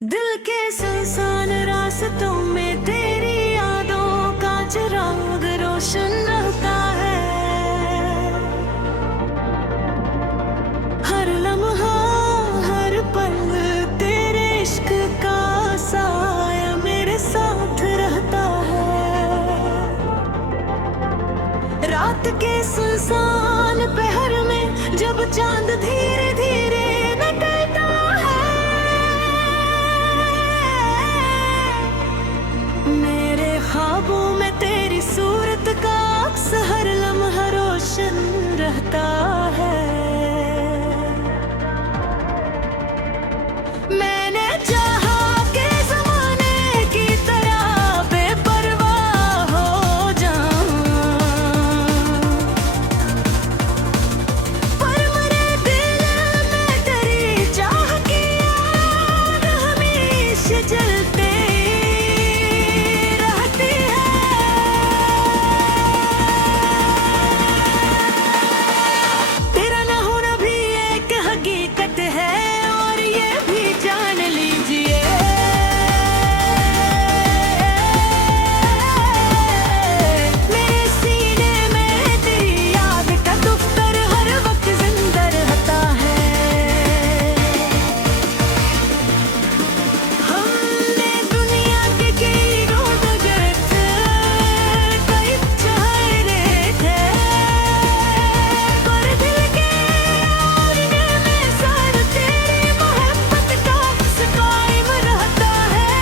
दिल के सुनसान रास्तों में तेरी यादों का चिराग रोशन रहता है। हर लम्हा हर पल तेरे इश्क का साया मेरे साथ रहता है। रात के सुनसान पहर में जब चांद धीरे धीरे निकलता है, मेरे ख्वाबों में तेरी सूरत का अक्स हर लम्हा रोशन रहता है। मैंने चाहा कि ज़माने की तरह बेपरवाह हो जाऊं, पर मेरे दिल में तेरी चाह की आग हमेशा जलते रहती है। तेरा ना होना भी एक हकीकत है और ये भी जान लीजिए। मेरे सीने में तेरी याद का दफ्तर हर वक्त जिंदा रहता है। हमने दुनिया के कई रोड गए थे, कई चेहरे थे, पर दिल के आईने में सर तेरी मोहब्बत का अक्स कायम रहता है।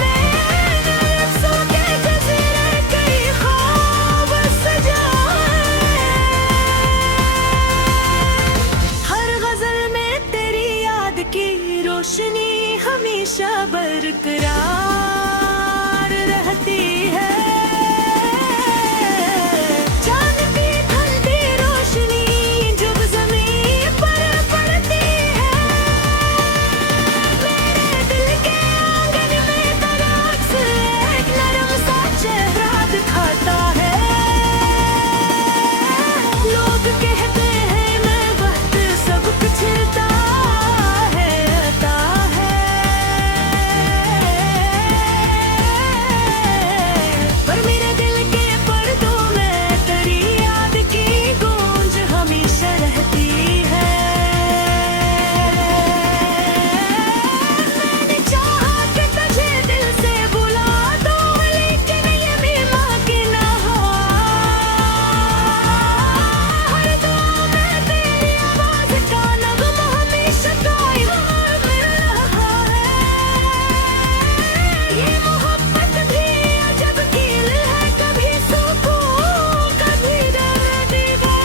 मैंने अफ़सोस के जज़ीरे कई ख्वाब सजाए, हर गज़ल में तेरी याद की रोशनी हमेशा बरकरार रहती है। चांद की ठंडी रोशनी जब ज़मीन पर पड़ती है, मेरे दिल के आंगन में तेरा अक्स एक नरम सा चेहरा दिखाता है। लोग कहते हैं मैं वक्त सब कुछ खिलता है, आता है, पर मेरे दिल के पर्दों में तेरी याद की गूंज हमेशा रहती है। मैंने चाहा कि तुझे दिल से बुला दूं, लेकिन ये भी मुमकिन ना हो। हर दुआ में तेरी आवाज़ का नग़्मा हमेशा कायम रहा है। ये मोहब्बत भी अजब कील है, कभी सुकून कभी दर्द है।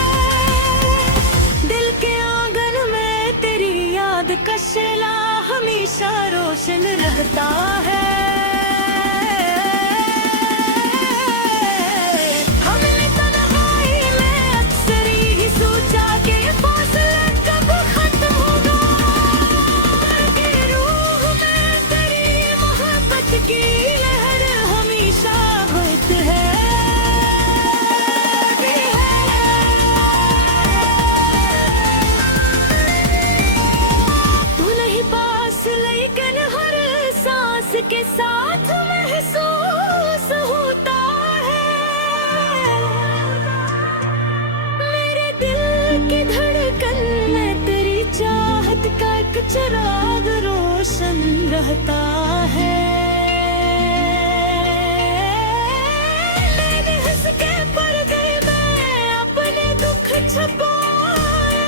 दिल के आंगन में तेरी याद का शैला हमेशा रोशन रहता है। हमने तन्हाई में अक्सर ही सोचा कि फासला कब खत्म होगा, कि रूह में तेरी मोहब्बत की लहर हमेशा होती है। तू नहीं पास लेकिन हर सांस के साथ महसूस होता है। मेरे दिल की धड़कन में तेरी चाहत का एक चिराग रोशन रहता है। मैंने हंस के पर्दे में अपने दुख छुपाए,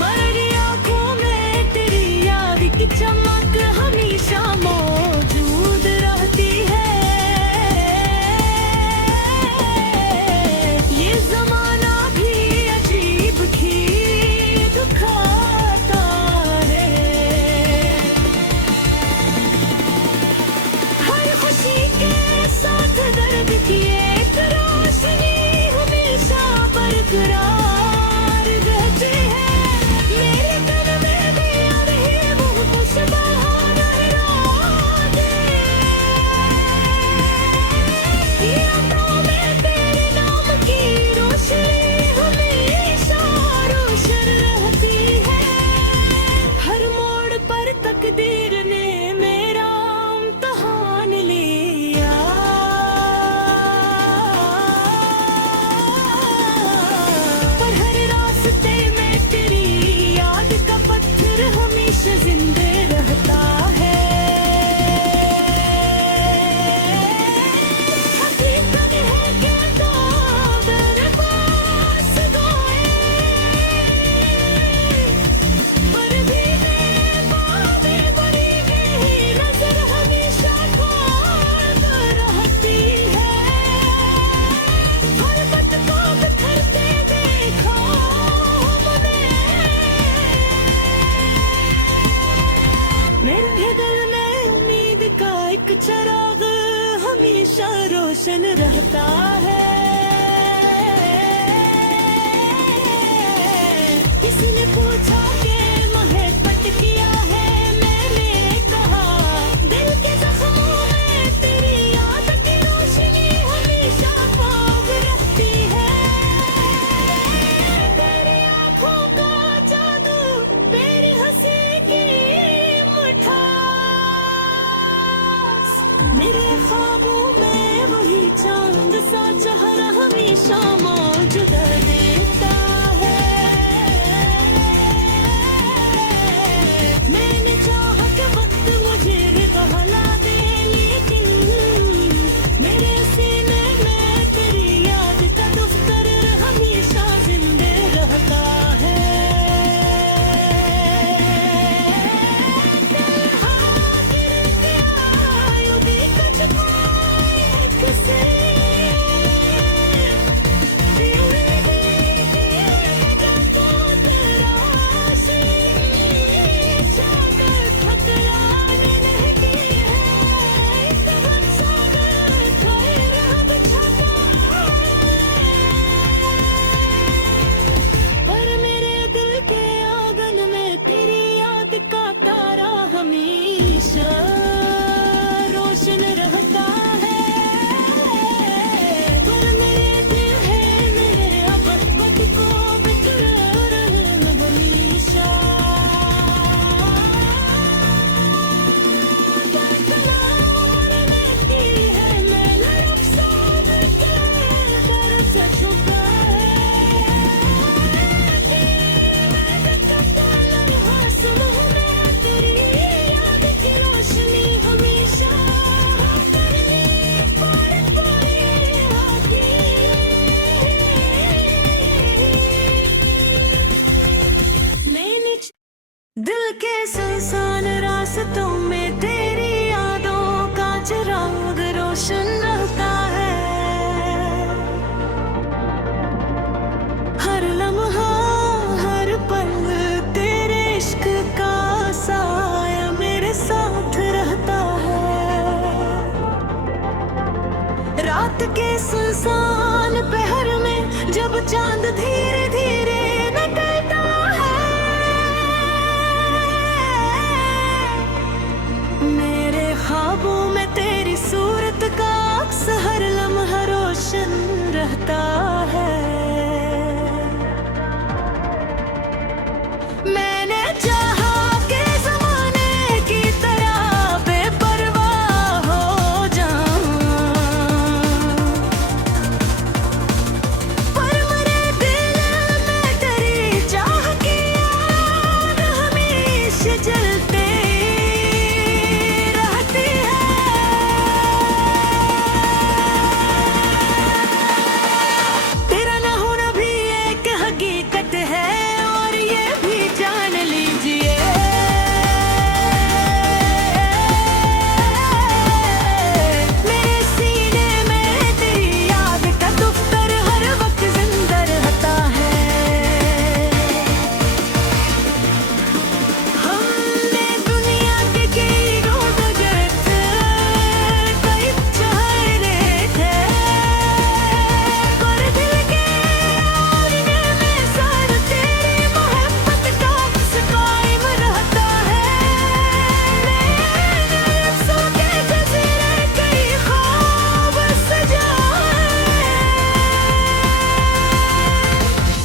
मेरी आँखों में तेरी याद की चमक हमेशा मौजूद रहती है। ये ज़माना भी अजीब ही दिखाता है। रोशन रहता है। किसी ने पूछा कि महत्व किया है, मैंने कहा दिल के जख्मों में तेरी याद की रोशनी हमेशा पाव रहती है। तेरी आंखों का जादू, तेरी हंसी की मिठास, मेरे ख्वाबों में वही चांद सा चेहरा हमेशा मौजूद रहता है। मैंने चाहा कि वक्त मुझे बहला दे, लेकिन मेरे सीने में तेरी याद का दफ्तर हमेशा जिंदे रहता है। यूं भी कुछ एक से पर मेरे दिल के आंगन में तेरी याद का तारा हमेशा रोशन रहता है। पर मेरे दिल है मेरे मोहब्बत को बेकरार हमेशा बरकरार रहती है। मैंने अफसाने के तरफ से छुपा है। तेरी याद की रोशनी हमेशा मैंने दिल के सुनसान रास्तों में तेरी यादों का चिराग रोशन रहता है। हर लम्हा हर पल तेरे इश्क का साया मेरे साथ रहता है। रात के सुनसान पहर में जब चांद धीरे धीरे निकलता है, मेरे ख्वाबों में तेरी सूरत का अक्स हर लम्हा रोशन रहता है। मैंने चाहा कि ज़माने की तरह बेपरवाह हो जाऊं, पर मेरे दिल में तेरी चाह की आग हमेशा जलते रहती है। तेरा ना होना भी एक हकीकत है, और ये भी जान लीजिए। मेरे सीने में तेरी याद का दफ्तर हर वक्त जिंदा रहता है। हमने दुनिया के कई रोज़ कई चेहरे थे, पर दिल के आईने में सर तेरी मोहब्बत का अक्स कायम रहता है। मैंने अक्सों के जज़ीरे कई ख्वाब सजाए,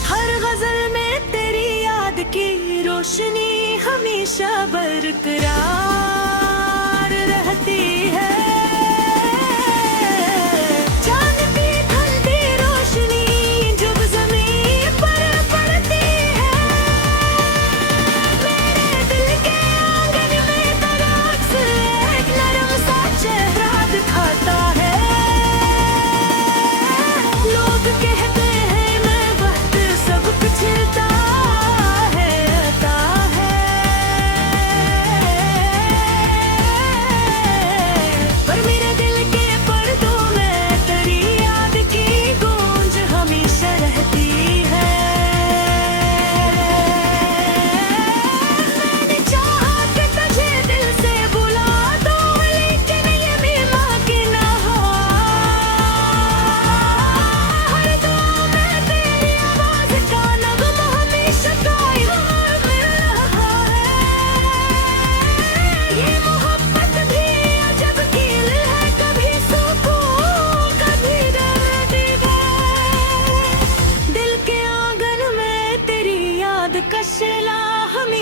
हर गजल में तेरी याद की रोशनी हमेशा बरकरार रहती है। चांद की ढलती रोशनी जब ज़मीन पर पड़ती है, मेरे दिल के आंगन में तेरा अक्स एक नरम सा चेहरा दिखाता है। लोग कहते हैं मैं वक्त सब पिछलता है, आता है।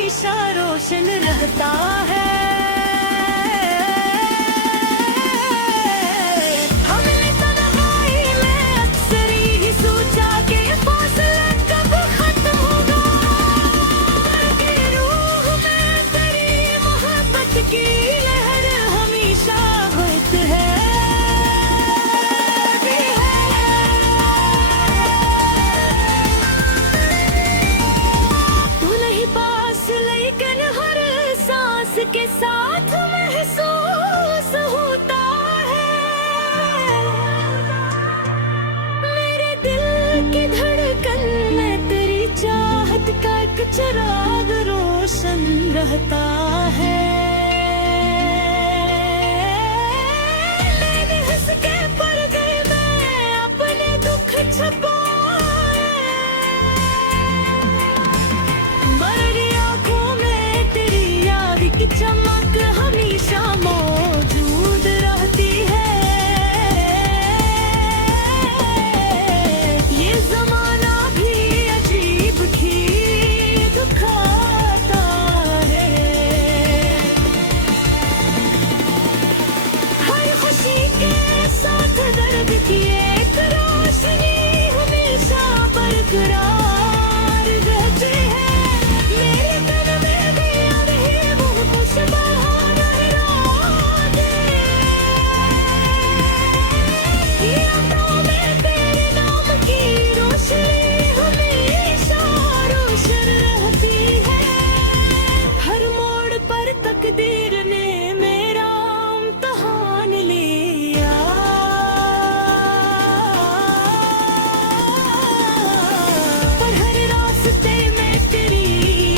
हमेशा रोशन रहता है। हमने तन्हाई में अक्सर ही सोचा कि फासला कब खत्म होगा, कि रूह में तेरी मोहब्बत की लहर हमेशा होत है। के साथ महसूस होता है, मेरे दिल की धड़कन में तेरी चाहत का एक चिराग रोशन रहता है। मैंने हंस के पर्दे में अपने दुख छुपाए, मेरी आंखों में तेरी याद की चमक हमेशा मौजूद रहती है। ये ज़माना भी अजीब ही दुखाता है, हर खुशी के साथ दर्द की एक रोशनी हमेशा बरकरार रहती है। मेरे दिल में भी अभी वो खुशबहार इरादे, यादों में तेरे नाम की रोशनी हमेशा रोशन रहती है। हर मोड़ पर तकदीर ने मेरा इम्तिहान लिया, पर हर रास्ते में तेरी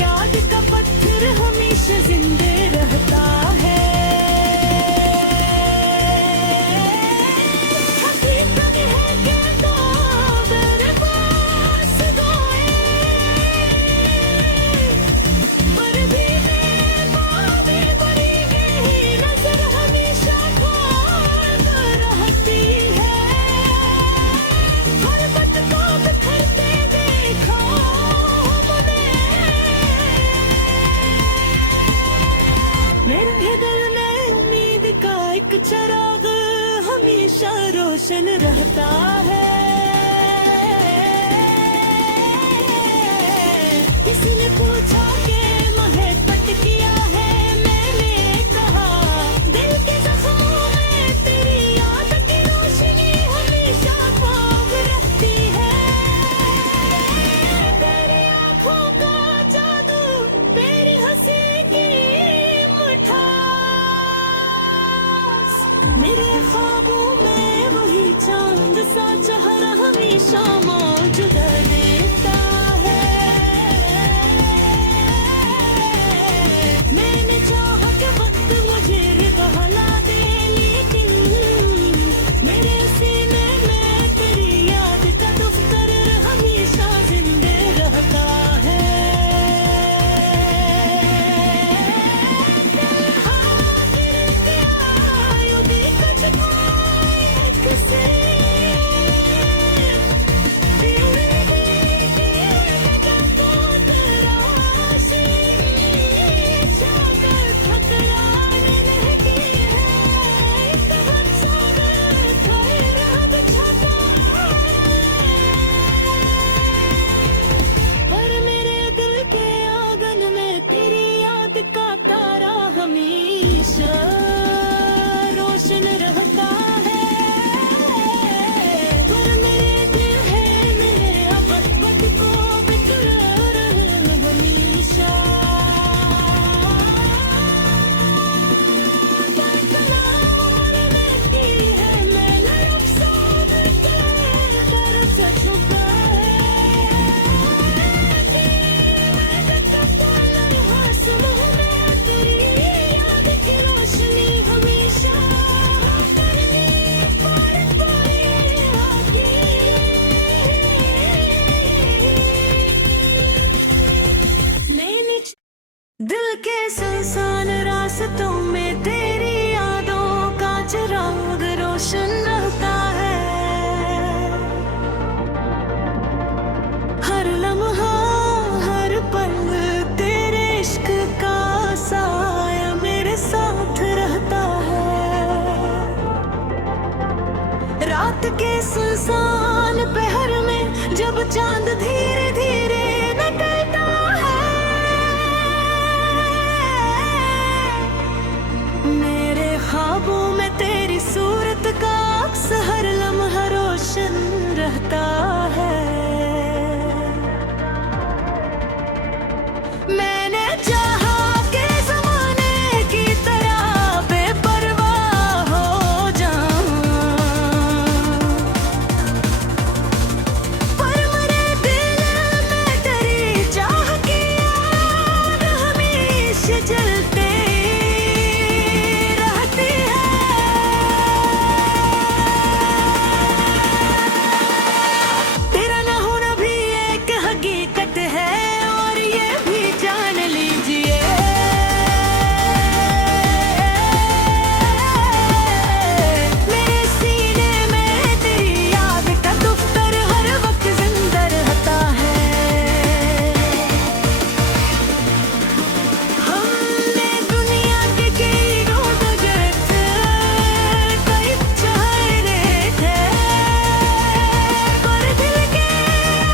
याद का पत्थर हमेशा जिंदे रहता है। हकीकत है कि तो मेरे पास गए, पर भी मैं बातें बड़ी गई नजर हमेशा ख्वाब रहती है। हर बात को बिखरते देखा हमने, मेरे दिल में उम्मीद का एक चिराग हमेशा रोशन रहता है। किसी ने पूछा कि मोहब्बत किया है, मैंने कहा दिल के जख्मों में तेरी याद की रोशनी हमेशा ख्वाब रहती है। तेरी आंखों का जादू, तेरी हंसी की मिठास, मेरे ख्वाबों में वही चांद सा चेहरा हमेशा मौजूद रहता है। मैंने चाहा कि वक्त मुझे भी बहला दे, लेकिन मेरे सीने में तेरी याद का दफ्तर हमेशा जिंदे रहता है। यूं भी कुछ किसे पर मेरे दिल के आंगन में तेरी याद का तारा हमेशा रोशन रहता है। पर मेरे दिल है मेरे मोहब्बत को बेकरार हमेशा। बरकरार रहती है, मैंने अफसाद के तरफ से छुपा है। तेरी याद की रोशनी हमेशा मैंने दिल के सुनसान रास्तों में तेरी यादों का चिराग रोशन रहता है। हर लम्हा हर पल तेरे इश्क सुनसान पहर में जब चांद धीरे धीरे निकलता है, मेरे ख्वाबों में तेरी सूरत का अक्स हर लम्हा रोशन रहता है। मैंने चाहा कि ज़माने की तरह बेपरवाह हो जाऊं, पर मेरे दिल में तेरी चाह की आग हमेशा जलते रहती है। तेरा ना होना भी एक हकीकत है, और ये भी जान लीजिए। मेरे सीने में तेरी याद का दफ्तर हर वक्त जिंदा रहता है। हमने दुनिया के कई रोड गए थे, कई चाहे थे, पर दिल के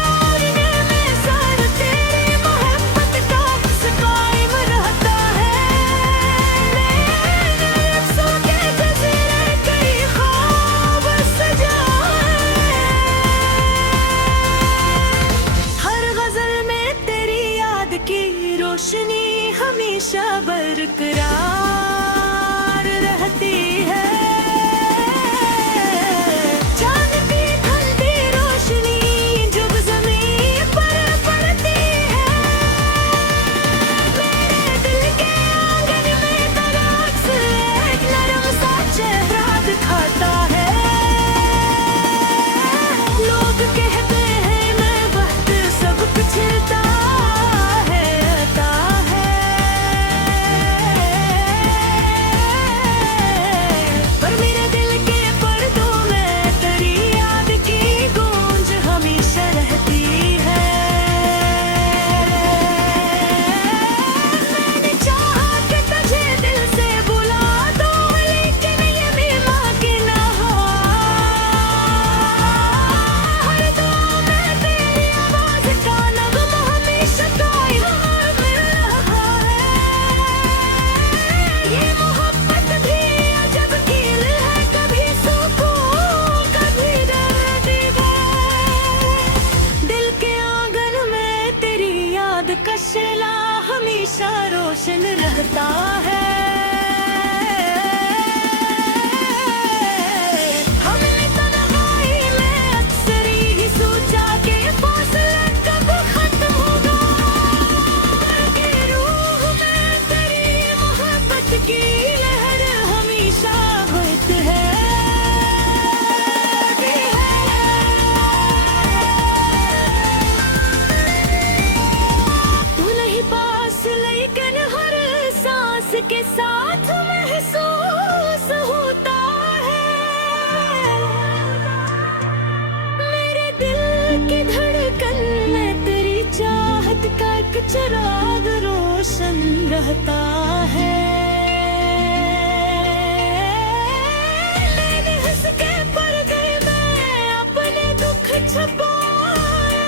आईने में सर तेरी मोहब्बत का अक्स कायम रहता है। मैंने अक्सों के जज़ीरे कई ख्वाब सजाए, हर गजल में तेरी याद की रोशनी हमेशा बरकरार रहती है। चांद की ठंडी रोशनी जब ज़मीन पर पड़ती है, मेरे दिल के आंगन में तेरा अक्स एक नरम सा चेहरा दिखाता है। लोग कहते हैं मैं वक्त सब पिछलता है, आता है, पर मेरे दिल के पर्दों में तेरी याद की गूंज हमेशा रहती है। मैंने चाहा कि तुझे दिल से बुला दूं, लेकिन ये भी मुमकिन ना हो। हर दुआ में तेरी आवाज़ का नग़्मा हमेशा कायम मिल रहा है। ये मोहब्बत भी अजब कील है, कभी सुकून कभी दर्द है। दिल के आंगन में तेरी याद का शैला हमेशा रोशन रहता है। हमने तन्हाई में अक्सर ही सोचा कि फासला कब खत्म होगा, कि रूह में तेरी मोहब्बत की लहर हमेशा होती है। तू नहीं पास, लेकिन हर सांस के साथ महसूस होता है। मेरे दिल की धड़कन में तेरी चाहत का एक चिराग रोशन रहता है। मैंने हंस के पर्दे में अपने दुख छुपाए,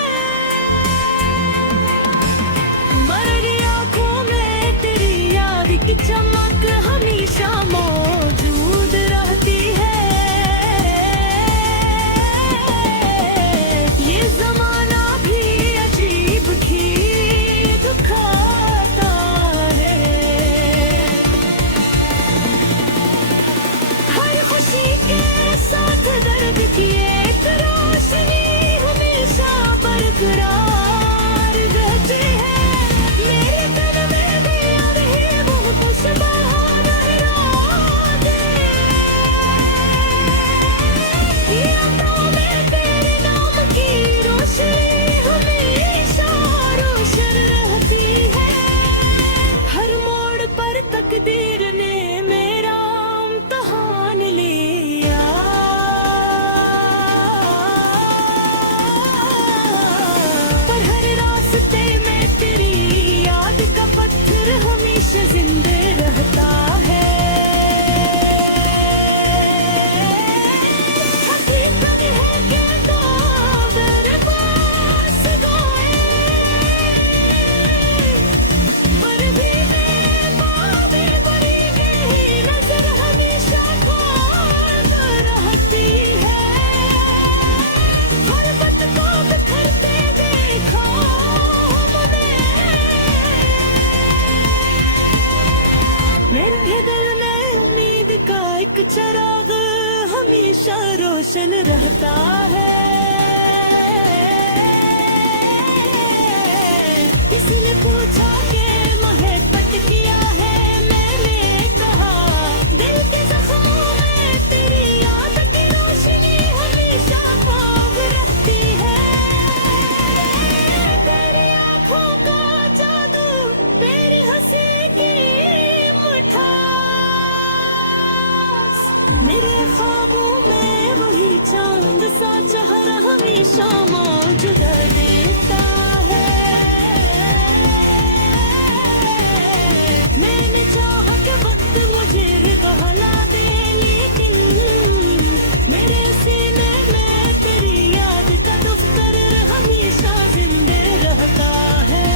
मरी आँखों में तेरी याद की चमक हमेशा मौजूद रहती है। ये ज़माना भी अजीब ही दुखाता है। हर खुशी के साथ दर्द की एक रोशनी हमेशा बरकरार रहती है। मेरे तन में भी आ रही वो खुशबू लहराते, ये आँखों में तेरे नाम की रोशनी हमेशा रोशन रहती है। हर मोड़ पर तकदीर ने मेरा इम्तिहान लिया, पर हर रास्ते में तेरी याद का पत्थर हमेशा जिंदा रहता है। हकीकत है रोशन रहता है। किसी ने पूछा कि मोहब्बत किया है, मैंने कहा दिल के जख्मों में तेरी याद की रोशनी हमेशा ख्वाब रखती है। तेरी आँखों का जादू, तेरी हंसी की मिठास, मेरे ख्वाबों में वही चांद सा चेहरा हमेशा मौजूद देता है। मैंने चाहा कि वक्त मुझे बहला दे, लेकिन मेरे सीने में तेरी याद का दफ्तर हमेशा जिंदे रहता है।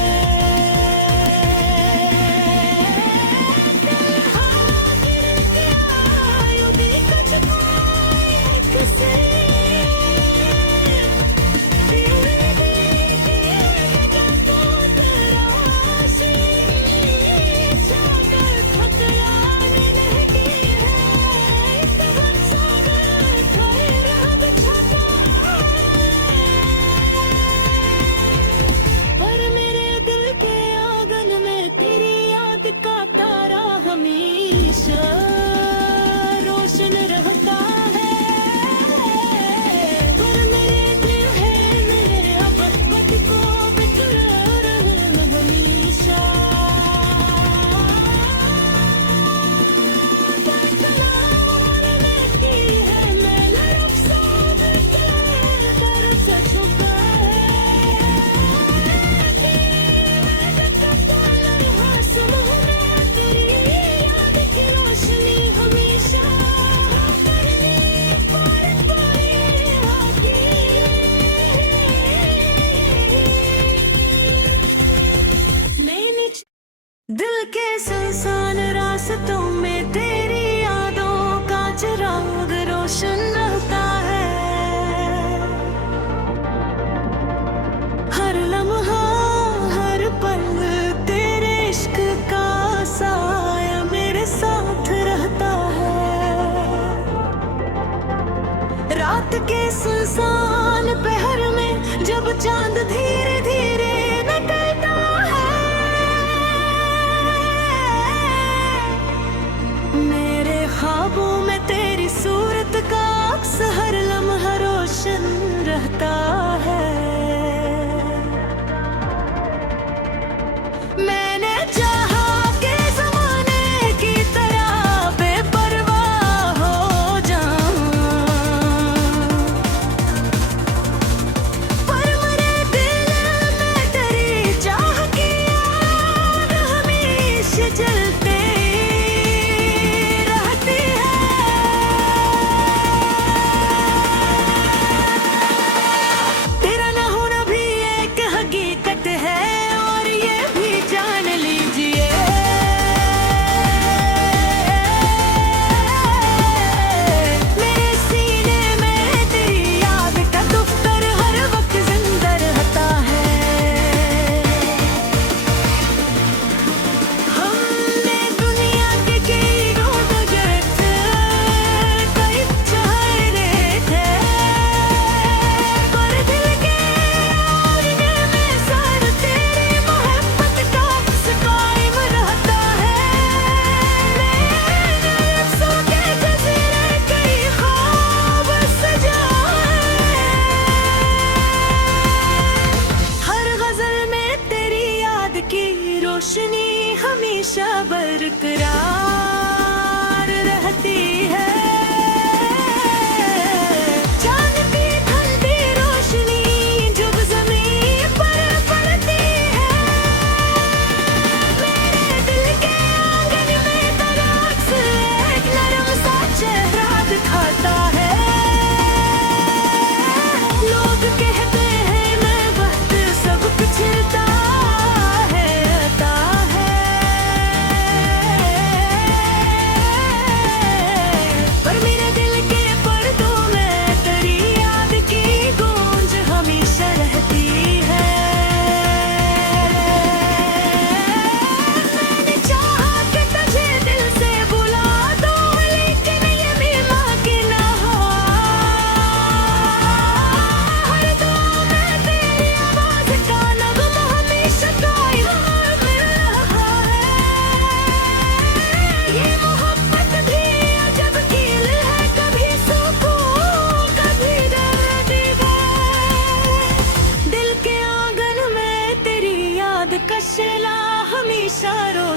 गिर के आयो भी कुछ किसे पर मेरे दिल के आंगन में तेरी याद का तारा हमेशा रोशन रहता है। पर मेरे दिल है मेरे मोहब्बत को बेकरार हमेशा। की है मैं लड़प सा तरफ से छुपा है। तेरी याद की रोशनी हमेशा मैंने दिल के सुनसान रास्तों में तेरी यादों का चिराग रोशन रहता है। हर लम्हा हर पल तेरे इश्क का साया मेरे साथ रहता है। रात के सुनसान पहर में जब चांद धीरे धीरे निकलता है, मेरे ख्वाबों में तेरी सूरत का अक्स हर लम्हा रोशन रहता है। मैंने चाहा कि ज़माने की तरह बेपरवाह हो जाऊं, पर मेरे दिल में तेरी चाह की आग हमेशा जलते रहती है। तेरा ना होना भी एक हकीकत है, और ये भी जान लीजिए। मेरे सीने में तेरी याद का दफ्तर हर वक्त जिंदा रहता है। हमने दुनिया के कई रोड गए थे, कई चेहरे थे, पर दिल के आईने में सर तेरी मोहब्बत का अक्स कायम रहता है। मैंने अफ़सों के जज़ीरे कई ख्वाब सजाए, हर गज़ल में तेरी याद की रोशनी हमेशा बरकरार रहती है। चांद की ठंडी रोशनी जब ज़मीन पर पड़ती है, मेरे दिल के आंगन में तेरा अक्स एक नरम सा चेहरा दिखाता है। लोग कहते हैं मैं वक्त सब कुछ आता है।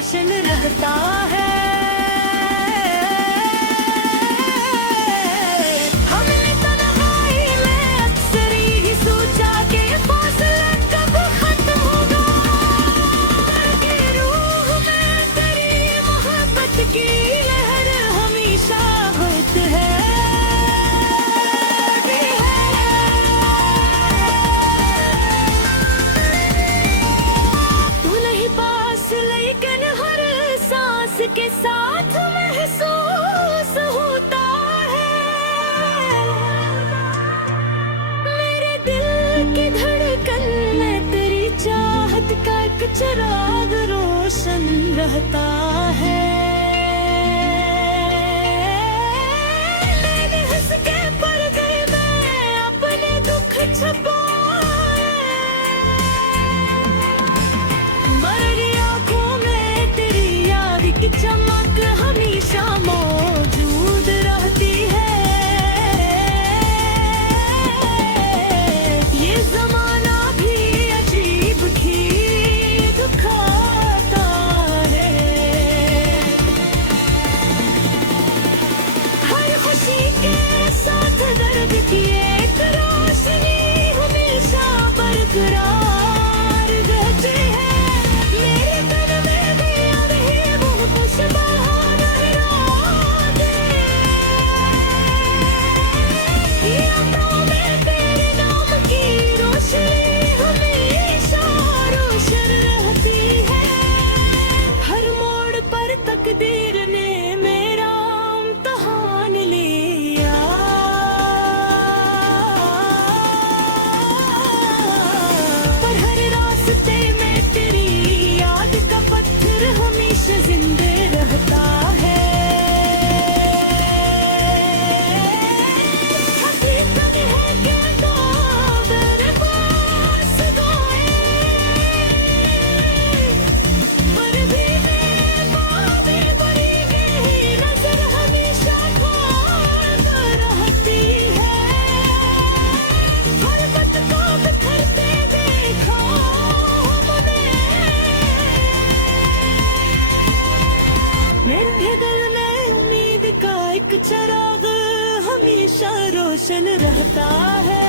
रोशन रहता है। हमने तन्हाई में अक्सर ही सोचा कि फासला कब खत्म होगा, कि रूह में तेरी मोहब्बत की लहर हमेशा होती है। के साथ महसूस होता है, मेरे दिल की धड़कन में तेरी चाहत का एक चिराग रोशन रहता है। मैंने हंस के पर्दे में अपने दुख छुपाए, मरी आंखों में तेरी याद की चमक हमेशा मौजूद रहती है। ये ज़माना भी अजीब ही दिखाता है, हर खुशी के साथ दर्द की एक रोशनी हमेशा बरकरार रहती है। मेरे तन में भी अभी वो खुशबहार इरादे, यादों में तेरे नाम की रोशनी हमेशा रोशन रहती है। हर मोड़ पर तकदीर ने मेरा इम्तिहान लिया, पर हर रास्ते में तेरी याद का पत्थर हमेशा जिंदे रहता है। हकीकत है कि तो मेरे पास गए, पर भी बेबाबे बड़ी गहरी नजर हमेशा ख्वाब रहती है। हर बात को बिखरते देखा हमने, मेरे दिल में उम्मीद का एक चिराग हमेशा रोशन रहता है।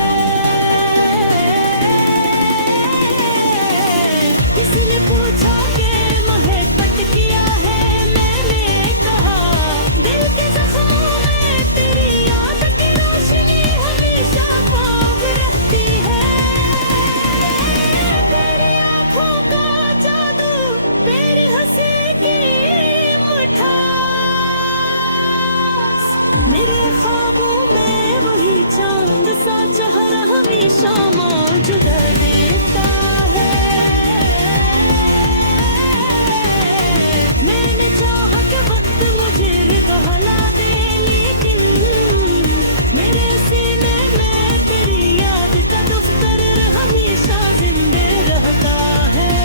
किसी ने पूछा कि मोहब्बत किया है, मैंने कहा दिल के जख्मों में तेरी याद की रोशनी हमेशा ख्वाब रहती है। तेरी आंखों का जादू, तेरी हंसी की मिठास, मेरे ख्वाबों में वही चांद सा चेहरा हमेशा मौजूद रहता है। मैंने चाहा कि वक्त मुझे कहला दे, लेकिन मेरे सीने में तेरी याद का दफ्तर हमेशा जिंदे रहता है।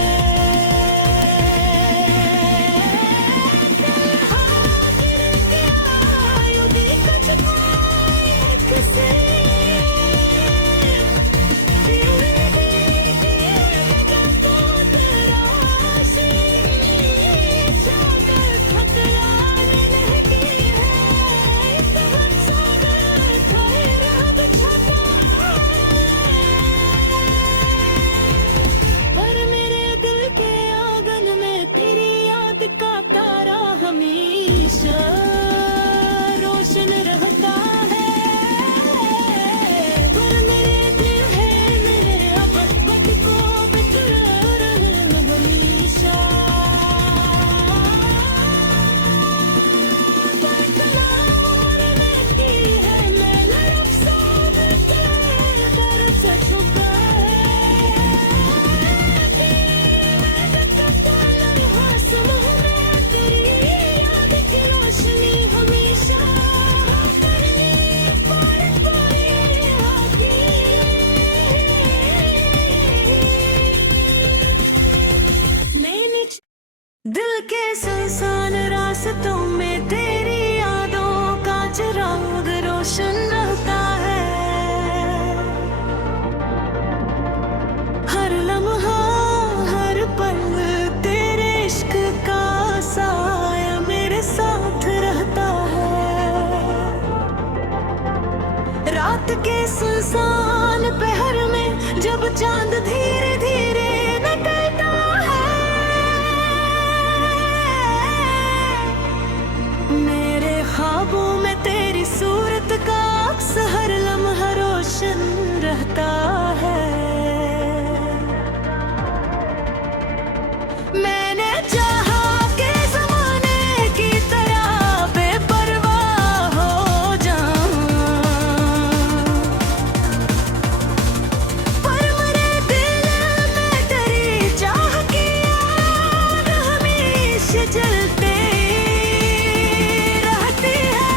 गिर के आयो दी कच से सुनसान पहर में जब चांद धीरे धीरे निकलता है, मेरे ख्वाबों में तेरी सूरत का अक्स हर लम्हा रोशन रहता है। मैंने चाहा कि ज़माने की तरह बेपरवाह हो जाऊं, पर मेरे दिल में तेरी चाह की आग हमेशा जलते रहती है।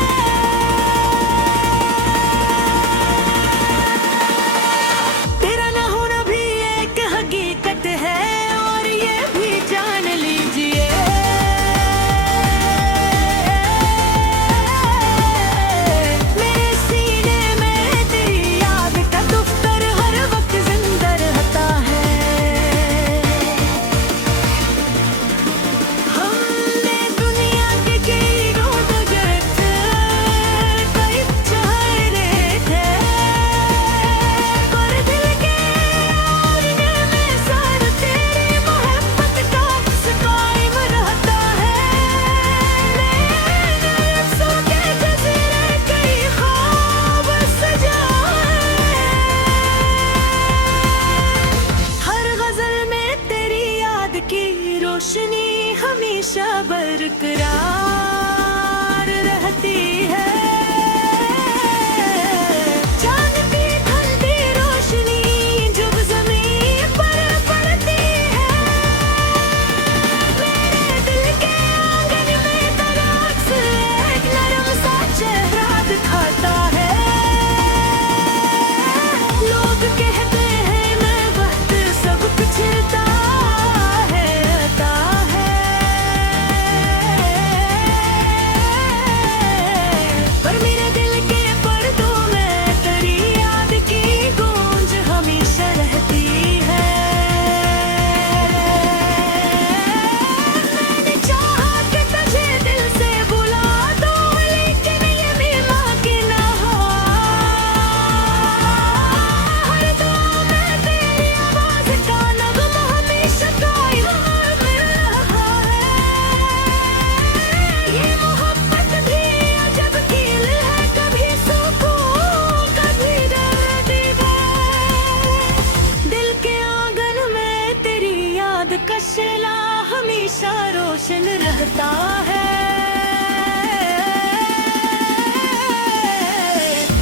तेरा ना होना भी एक हकीकत है, और ये भी जान लीजिए। मेरे सीने में तेरी याद का दफ्तर हर वक्त जिंदा रहता है। हमने दुनिया के कई रोड गए थे, कई चाहे थे, पर दिल के आईने में सर तेरी मोहब्बत का अक्स कायम रहता है। मैंने अक्सों के जज़ीरे कई ख्वाब सजाए, हर गजल में तेरी याद की रोशनी हमेशा बरकरार रहती है। चांद की ढलती रोशनी जब ज़मीन पर पड़ती है, मेरे दिल के आंगन में तेरा अक्स एक नरम सा चेहरा दिखाता है। लोग कहते हैं मैं वक्त सब कुछ आता है, पर मेरे दिल के पर्दों में तेरी याद की गूंज हमेशा रहती है। मैंने चाहा कि तुझे दिल से बुला दूं, लेकिन ये भी मुमकिन ना हो। हर दुआ में तेरी आवाज़ का नग़्मा हमेशा कायम रहा है। ये मोहब्बत भी अजब कील है, कभी सुकून कभी दर्द है। दिल के आंगन में तेरी याद का शैला हमेशा रोशन रहता है।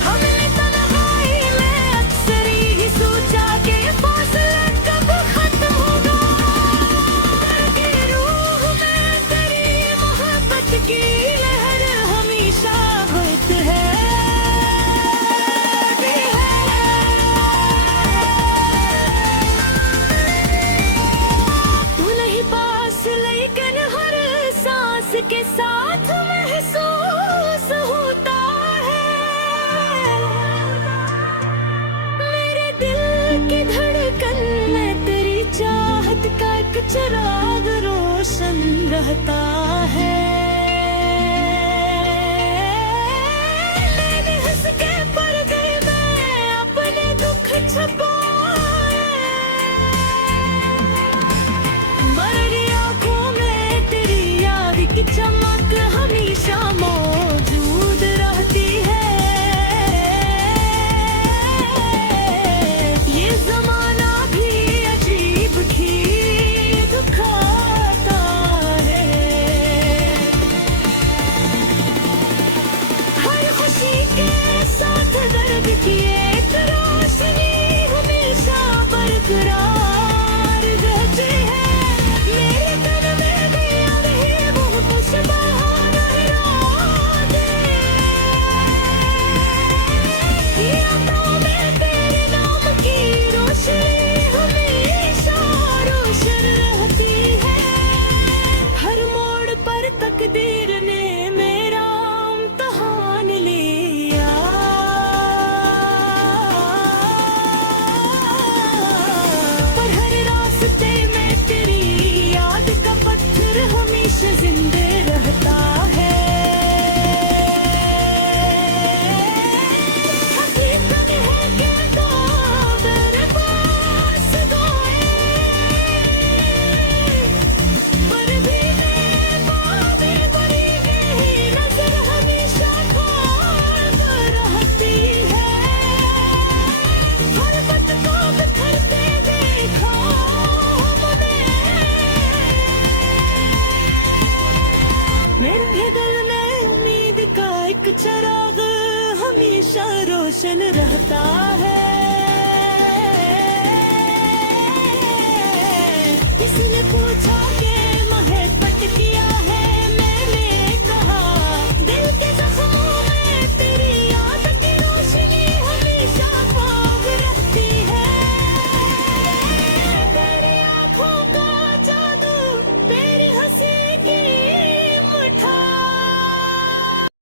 हमने तन्हाई में अक्सर ही सोचा कि फासला कब खत्म होगा, कि रूह में तेरी मोहब्बत की लहर हमेशा होत है। तू नहीं पास, लेकिन हर सांस के साथ महसूस होता है। मेरे दिल की धड़कन में तेरी चाहत का एक चिराग रोशन रहता है। मैंने हंस के पर्दे में अपने दुख छुपाए, मरी आँखों में तेरी याद की चमक हमेशा मौजूद रहती है। ये ज़माना भी अजीब ही दिखाता है। दिन रहता